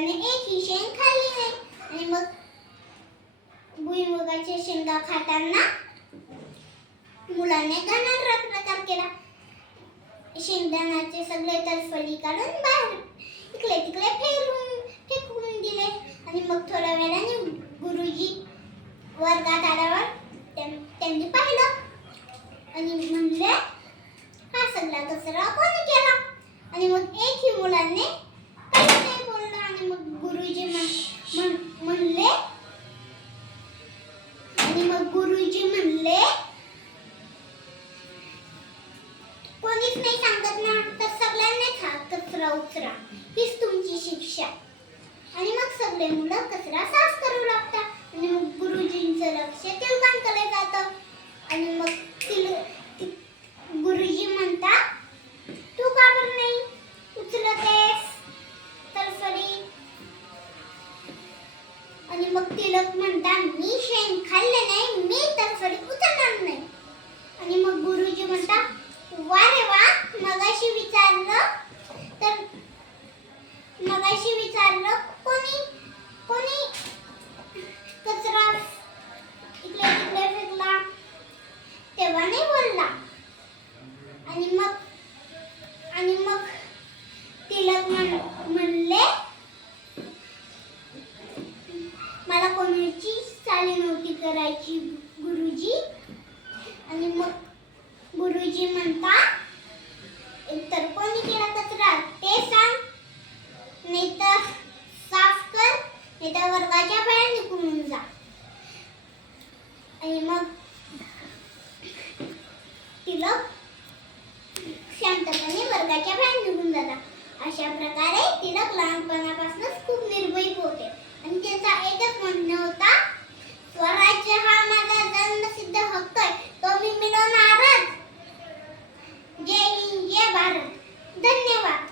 त्याने एकही शेंग खाल्ली नाही. आणि मग भुईमुगाच्या शेंगा खाताना मुलाने घाणेरडा प्रकार केला. शेंगदाण्याचे सगळे तर्फली काढून बाहेर इकडे तिकडे फेकून दिले. आणि मग थोड्या वेळाने गुरुजी वर्गात आल्यावर त्यांनी पाहिलं आणि म्हणले, हा सगळा कचरा कोणी केला? आणि मग एकही मुलाने काही नाही बोललं. आणि मग गुरुजी म्हणले कोणीच नाही सांगत ना, तर सगळ्यांनीच हा कचरा उचला, हीच तुमची शिक्षा. आणि मग सगळे मुलं कचरा साफ करू लागतात. आणि मग गुरुजींचं लक्ष तिलकांकडे जातं. आणि मग गुरुजी म्हणतात, तू का बरं नाही उचलतेस तर्फडी? आणि मग तिलक म्हणतात, मी शेंग खाल्ले नाही, मी तर्फडी उचलणार नाही. आणि मग गुरुजी म्हणतात, वा रे वा, मगाशी विचारलं कोणी कचरा इकडे तिकडे फेकला, तेव्हा नाही बोलला. आणि मग तिलक म्हणले, मला कोणाची चाली नव्हती करायची गुरुजी. आणि मग गुरुजी म्हणतात, एकतर कोणी केला कचरा ते सांग, नाही तर साफ कर, नाही तर वर्गाच्या बाहेर निघून जा. आणि मग तिलक शांतपणे वर्गाच्या बाहेर निघून जातात. अशा प्रकारे तिलक लहानपणापासूनच खूप निर्भीक होते. आणि त्याचा एकच म्हणणं होता, स्वराज्य हा माझा जन्मसिद्ध हक्क आहे, तो मी मिळवणारच. जय हिंद, जय भारत. धन्यवाद.